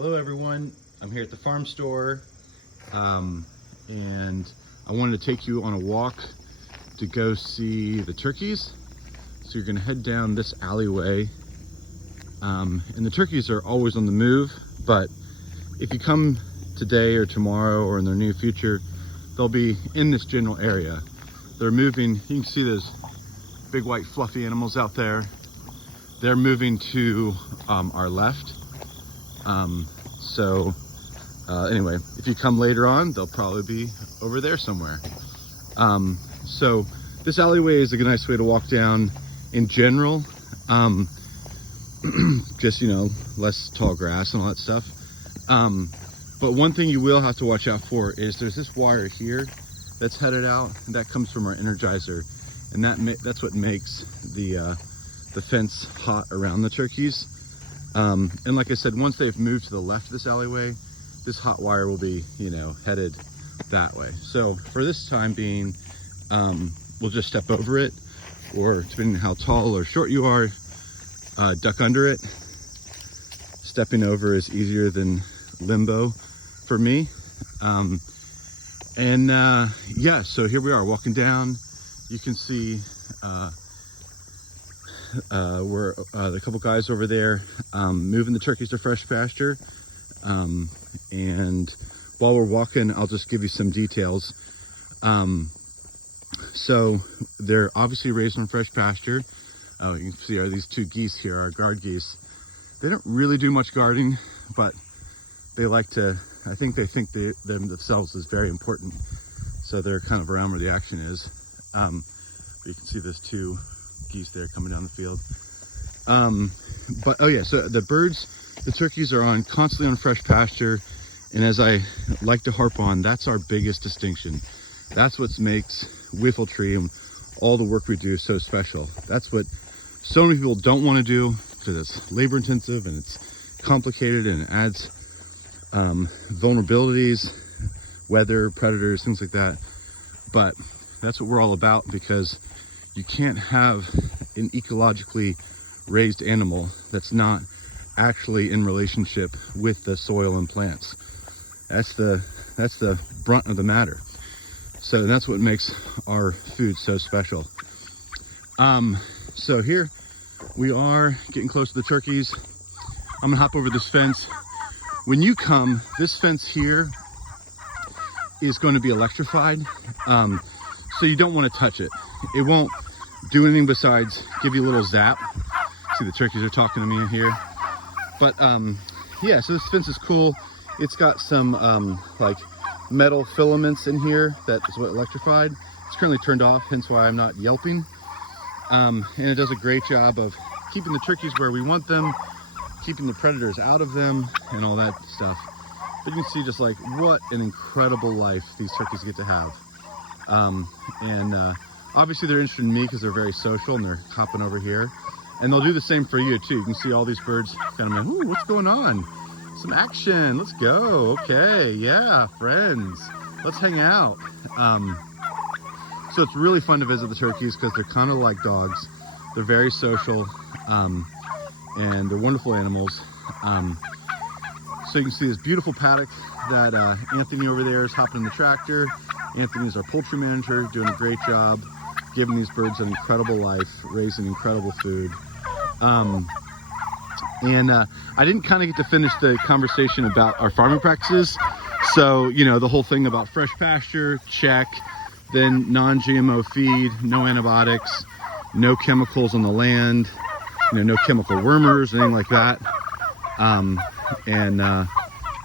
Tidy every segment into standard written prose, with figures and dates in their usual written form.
Hello everyone, I'm here at the farm store and I wanted to take you on a walk to go see the turkeys. So you're gonna head down this alleyway and the turkeys are always on the move, but if you come today or tomorrow or in the near future, they'll be in this general area. They're moving, you can see those big white fluffy animals out there. They're moving to our left. Anyway, if you come later on, they'll probably be over there somewhere. So this alleyway is a nice way to walk down in general. Just, less tall grass and all that stuff. But one thing you will have to watch out for is there's this wire here that's headed out, and that comes from our Energizer. And that's what makes the fence hot around the turkeys. And like I said, once they've moved to the left of this alleyway, this hot wire will be, headed that way. So for this time being, we'll just step over it, or depending on how tall or short you are, duck under it. Stepping over is easier than limbo for me. Yeah, so here we are walking down. You can see we're a couple guys over there moving the turkeys to fresh pasture, and while we're walking, I'll just give you some details. So they're obviously raised on fresh pasture. Oh, you can see these two geese here, our guard geese. They don't really do much guarding, but they like to, I think they think themselves is very important, so they're kind of around where the action is. But you can see there's two geese there coming down the field. But oh yeah, so the turkeys are constantly on fresh pasture, and as I like to harp on, that's our biggest distinction. That's what makes Whiffletree and all the work we do so special. That's what so many people don't want to do, because it's labor intensive and it's complicated and it adds vulnerabilities, weather, predators, things like that. But that's what we're all about, because you can't have an ecologically raised animal that's not actually in relationship with the soil and plants. That's the brunt of the matter. So that's what makes our food so special. So here we are getting close to the turkeys. I'm gonna hop over this fence. When you come, this fence here is going to be electrified. So you don't want to touch it. It won't do anything besides give you a little zap. See, the turkeys are talking to me in here. But yeah, so this fence is cool. It's got some like metal filaments in here that is what electrified. It's currently turned off, hence why I'm not yelping. And it does a great job of keeping the turkeys where we want them, keeping the predators out of them, and all that stuff. But you can see just like what an incredible life these turkeys get to have. Obviously they're interested in me because they're very social and they're hopping over here. And they'll do the same for you too. You can see all these birds kind of like, ooh, what's going on? Some action, let's go. Okay, yeah, friends, let's hang out. So it's really fun to visit the turkeys because they're kind of like dogs. They're very social, and they're wonderful animals. So you can see this beautiful paddock that Anthony over there is hopping in the tractor. Anthony is our poultry manager, doing a great job, giving these birds an incredible life, raising incredible food. I didn't kind of get to finish the conversation about our farming practices. So, the whole thing about fresh pasture, check. Then non-GMO feed, no antibiotics, no chemicals on the land, no chemical wormers, anything like that.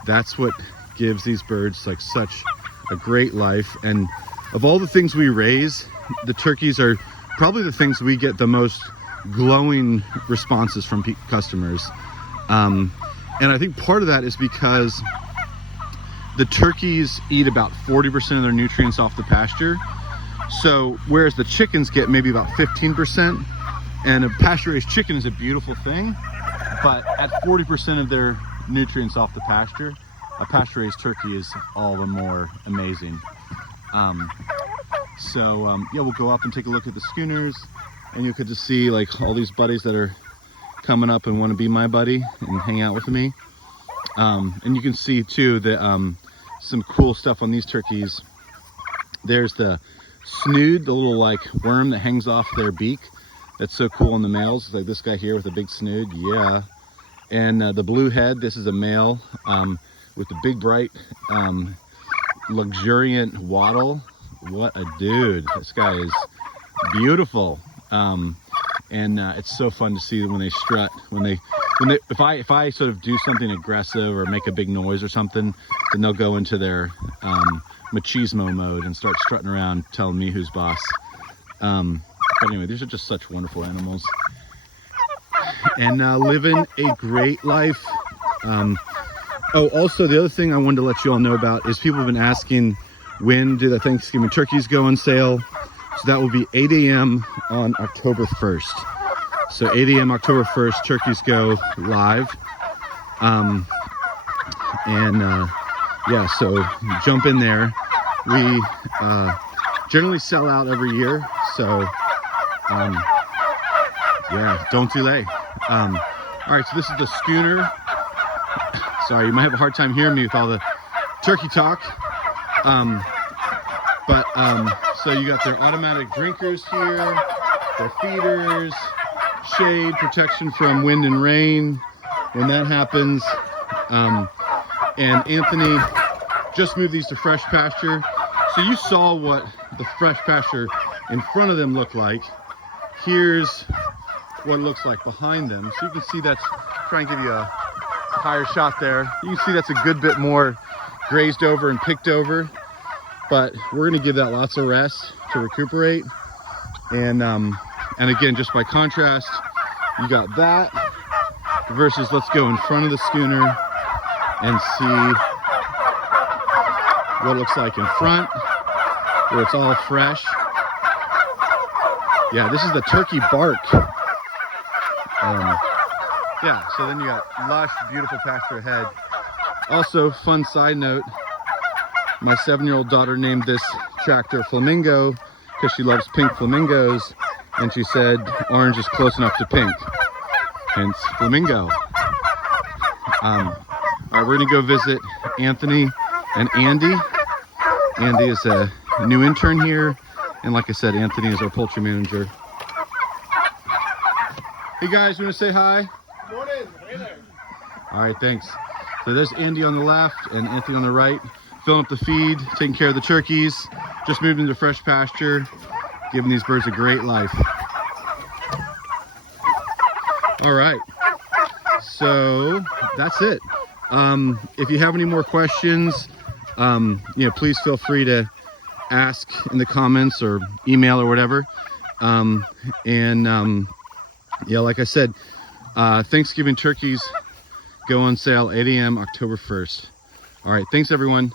That's what gives these birds like such a great life. And of all the things we raise, the turkeys are probably the things we get the most glowing responses from customers. And I think part of that is because the turkeys eat about 40% of their nutrients off the pasture. So whereas the chickens get maybe about 15%, and a pasture-raised chicken is a beautiful thing, but at 40% of their nutrients off the pasture, a pasture-raised turkey is all the more amazing. Yeah, we'll go up and take a look at the schooners, and you could just see like all these buddies that are coming up and want to be my buddy and hang out with me. And you can see too that some cool stuff on these turkeys. There's the snood, the little like worm that hangs off their beak. That's so cool on the males. It's like this guy here with a big snood. Yeah. And the blue head, this is a male with the big bright luxuriant wattle. What a dude. This guy is beautiful. And it's so fun to see when they strut, if I sort of do something aggressive or make a big noise or something, then they'll go into their machismo mode and start strutting around telling me who's boss. But anyway, these are just such wonderful animals and living a great life. Oh, also the other thing I wanted to let you all know about is people have been asking, when do the Thanksgiving turkeys go on sale? So that will be 8 a.m. on October 1st. So 8 a.m. October 1st, turkeys go live. Yeah, so jump in there. We generally sell out every year. So yeah, don't delay. All right, so this is the schooner. Sorry, you might have a hard time hearing me with all the turkey talk. So you got their automatic drinkers here, their feeders, shade, protection from wind and rain when that happens. And Anthony just moved these to fresh pasture. So you saw what the fresh pasture in front of them looked like. Here's what it looks like behind them. So you can see that's, try and give you a higher shot there. You can see that's a good bit more grazed over and picked over, but we're gonna give that lots of rest to recuperate. And again, just by contrast, you got that versus let's go in front of the schooner and see what it looks like in front, where it's all fresh. Yeah, this is the turkey bark. Yeah, so then you got lush, beautiful pasture ahead. Also, fun side note, my 7-year-old daughter named this tractor Flamingo because she loves pink flamingos, and she said orange is close enough to pink, hence Flamingo. All right, we're gonna go visit Anthony and Andy. Andy is a new intern here, and like I said, Anthony is our poultry manager. Hey guys, you wanna say hi? Good morning. Hey there. All right, thanks. So there's Andy on the left and Anthony on the right, filling up the feed, taking care of the turkeys, just moved into fresh pasture, giving these birds a great life. All right, so that's it. If you have any more questions, please feel free to ask in the comments or email or whatever. Yeah, like I said, Thanksgiving turkeys go on sale 8 a.m. October 1st. All right, thanks everyone.